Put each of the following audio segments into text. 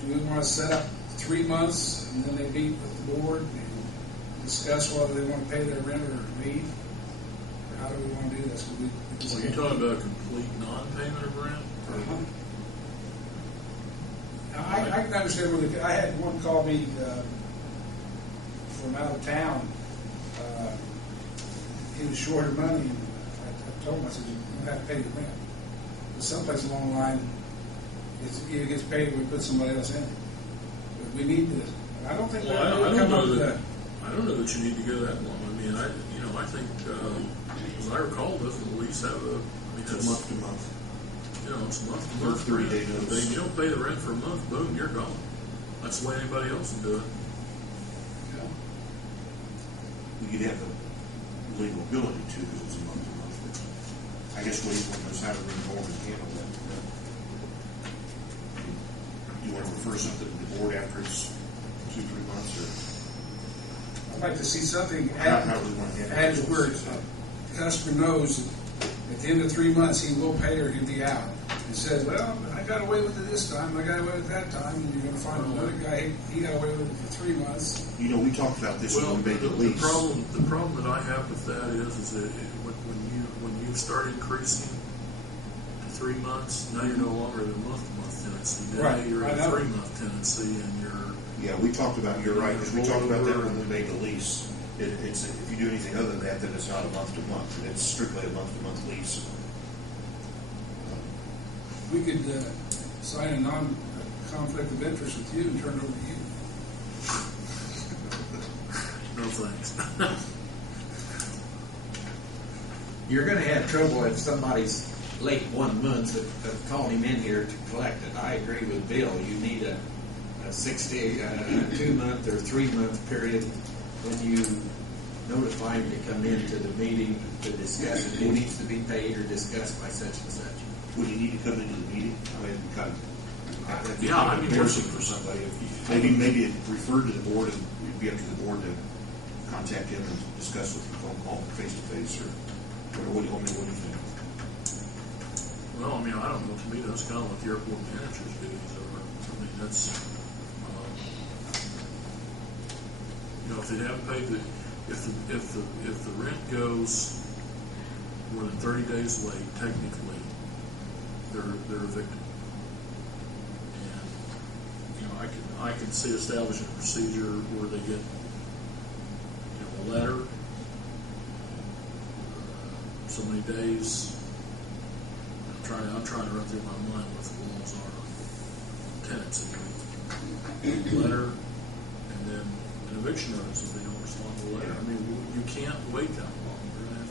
do we want to set up 3 months and then they meet with the board and discuss whether they want to pay their rent or leave? Or how do we want to do this? Well, you're talking about complete non-payment of rent? Now, I can understand where I had one call me from out of town. He was short of money, and I told him, I said, you don't have to pay the rent. But someplace along the line, it either gets paid or we put somebody else in. But we need this. I don't think Well, I don't know that you need to go that long. I mean, I think, as I recall, doesn't the lease have it's month to month. It's month to month. 30-day notice. You don't pay the rent for a month, boom, you're gone. That's the way anybody else would do it. Yeah. You'd have the legal ability to, because it's a month to month. But I guess Wade knows how to bring forward and handle that. You want to refer something to the board after it's 2-3 months, or I'd like to see something how do we want to handle added it? where the customer knows that at the end of 3 months he will pay or he'll be out. And says, well, I got away with it this time, I got away with it that time, and you're going to find another guy, he got away with it for 3 months. We talked about this when we made the lease. The problem that I have with that is that when you start increasing to 3 months, now you're no longer in a month-to-month tenancy. Now you're in a 3-month tenancy, and you're... Yeah, we talked about, you're right, because we talked about that when we made the lease. It's if you do anything other than that, then it's not a month-to-month, and it's strictly a month-to-month lease. We could sign a non-conflict of interest with you and turn it over to you. No thanks. You're going to have trouble if somebody's late 1 month of calling him in here to collect it. I agree with Bill. You need a 2-month or 3-month period when you notify him to come into the meeting to discuss it. It needs to be paid or discussed by such and such. Would you need to come into the meeting? I mean, kind of. I'd be forcing for somebody. Maybe it referred to the board, and it'd be up to the board to contact him and discuss with the phone call, face to face, or what do you think? Well, I mean, I don't know. To me, that's kind of what the airport manager's duties are. I mean, that's if they haven't paid if the rent goes more than 30 days late, technically, they're evicted. And I can see establishing a procedure where they get a letter, so many days. I'm trying to run through my mind what the laws are on tenancy. Letter, and then an eviction notice if they don't respond to the letter. I mean, you can't wait that long. You're going to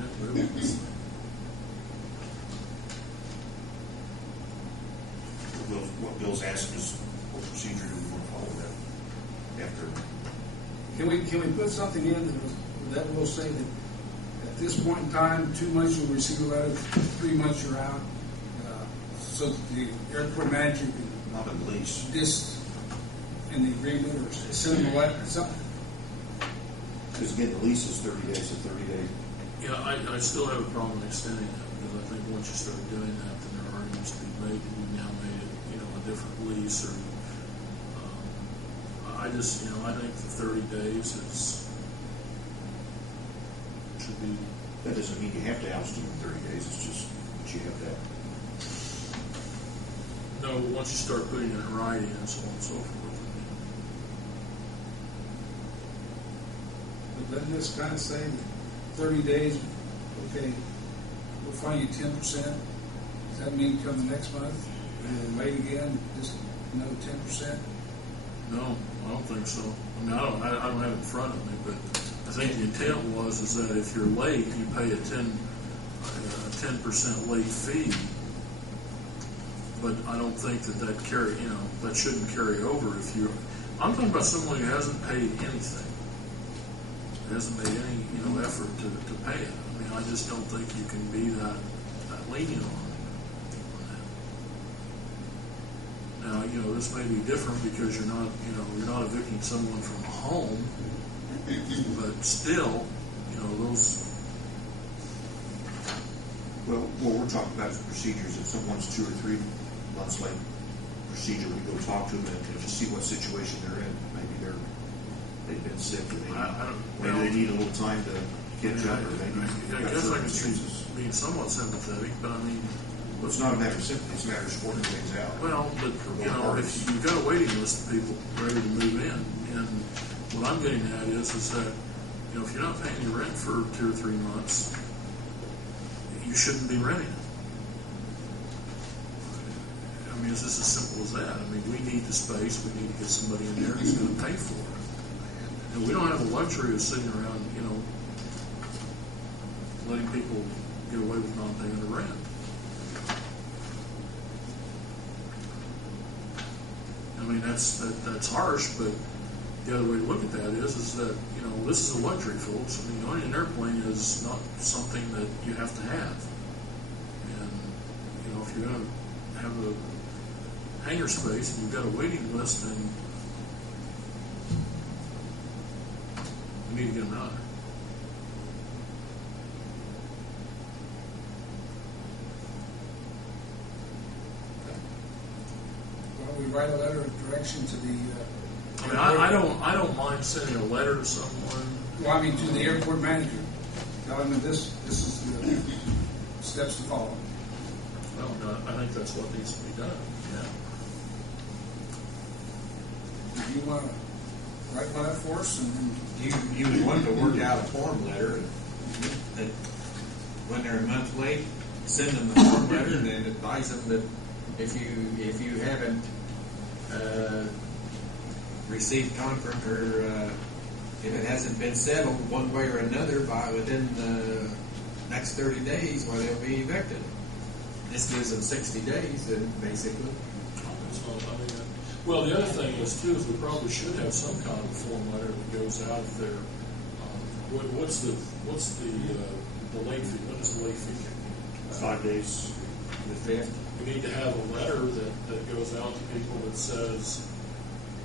have to move this thing. What Bill's asking is what procedure do we want to follow that after? Can we put something in that will say that at this point in time, 2 months you'll receive a letter, 3 months you're out, so that the airport manager can Not in the lease. in the agreement or send them a letter or something? Because again, the lease is 30 days, so 30 days. Yeah, I still have a problem extending that because I think once you start doing that, then there are arguments to be made that you've now made it, a different lease or. I think the 30 days should be. That doesn't mean you have to oust him in 30 days. It's just that you have that. No, once you start putting it in writing and so on and so forth. But doesn't this kind of say that 30 days, okay, we'll fine you 10%? Does that mean come the next month and then wait again, just another 10%? No, I don't think so. I mean, I don't have it in front of me, but I think the intent is that if you're late, you pay a 10% late fee. But I don't think that shouldn't carry over if you. I'm talking about someone who hasn't paid anything, hasn't made any effort to pay it. I mean, I just don't think you can be that lenient on that. Now, this may be different because you're not evicting someone from a home, but still, those. Well, what we're talking about is procedures. If someone's 2 or 3 months late procedure, we go talk to them and just see what situation they're in. Maybe they've been sick, or maybe they need a little time to catch up, or maybe I guess I can see being somewhat sympathetic, but I mean, well, it's not a matter of sympathy, it's a matter of sorting things out. well, but you know, if you've got a waiting list of people ready to move in, and what I'm getting at is that, you know, if you're not paying your rent for 2 or 3 months, you shouldn't be renting it. I mean, it's just as simple as that. I mean, we need the space. We need to get somebody in there who's going to pay for it. And we don't have the luxury of sitting around, you know, letting people get away with not paying the rent. I mean, that's harsh, but the other way to look at that is that, you know, this is a luxury, folks. I mean, owning an airplane is not something that you have to have. And, you know, if you're going to have a hangar space and you've got a waiting list, then you need to get them out. Well, we write a letter of direction to the. I mean, I don't mind sending a letter to someone. Well, I mean, to the airport manager. Tell him that this is the steps to follow. No, I think that's what needs to be done. Yeah. Do you want to write one up for us? And You would want to work out a form letter that when they're a month late, send them the form letter and then advise them that if you haven't received conference or if it hasn't been settled one way or another by within the next 30 days, well, they'll be evicted. This gives them 60 days, then basically. So, I mean, well, the other thing is too is we probably should have some kind of a form letter that goes out there. What's the late fee? What is the late fee? 5 days. The 5th. We need to have a letter that goes out to people that says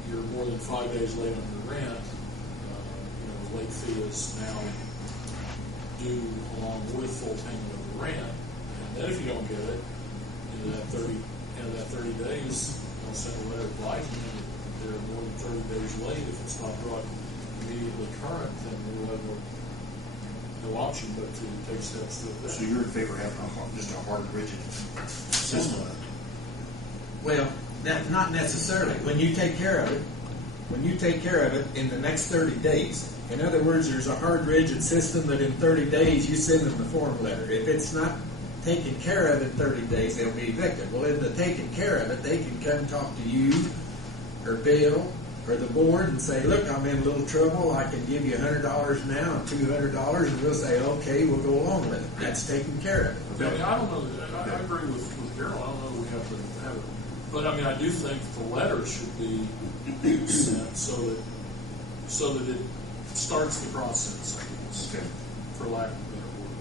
you're more than 5 days late on your rent. You know, the late fee is now due along with full payment of the rent. And then if you don't get it, into that 30 days, they'll send a letter advising you that they're more than 30 days late. If it's not brought immediately current, then we'll have no option but to take steps to effect. So you're in favor of having just a hard, rigid system? Well, not necessarily. When you take care of it in the next 30 days, in other words, there's a hard, rigid system that in 30 days you send them the form letter. If it's not taken care of in 30 days, they'll be evicted. Well, in the taking care of it, they can come talk to you or Bill or the board and say, look, I'm in a little trouble. I can give you $100 now and $200, and we'll say, okay, we'll go along with it. That's taken care of. I mean, I don't know. I agree with Carol. I don't know that we have to have it. But I mean, I do think the letter should be sent so that it starts the process, I guess, Okay. for lack of a better word.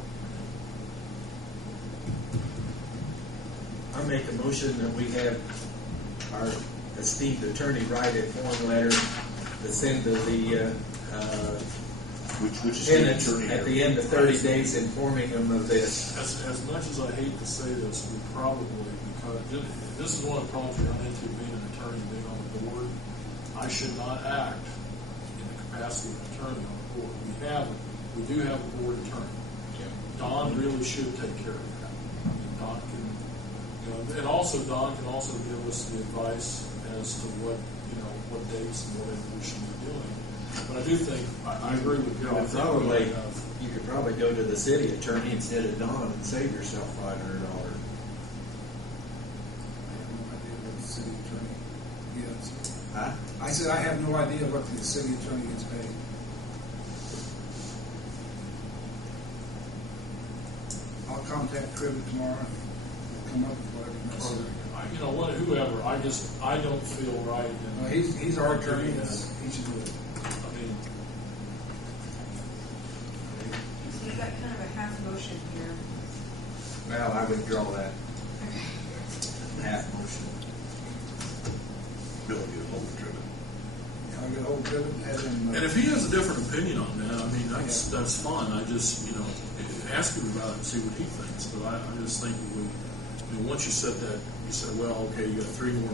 I make a motion that we have our esteemed attorney write a form letter to send to the Which is tenants attorney at here. the end of 30 days informing them of this. As much as I hate to say this, we probably, because this is one of the problems we run into being an attorney, being on the board. I should not act in the capacity of an attorney on the board. We do have a board attorney. Don really should take care of that. And Don can, you know, and also Don can also give us the advice as to what dates and whatever we should be doing. But I do think I agree with Bill. You could probably go to the city attorney instead of Don and save yourself $500. I have no idea what the city attorney gets. Huh? I said I have no idea what the city attorney gets paid. I'll contact Trivet tomorrow and come up with whatever necessary. You know what? Whoever. I don't feel right. No, he's our attorney. He should do it. I mean, So you've got kind of a half motion here. Well, I withdraw that half motion. Bill, get a hold of Trivet. I'll get a hold of Trivet and have him. and if he has a different opinion on that, I mean, that's fine. I just, ask him about it and see what he thinks. But I just think that once you said that, you said, well, okay, you got 3 more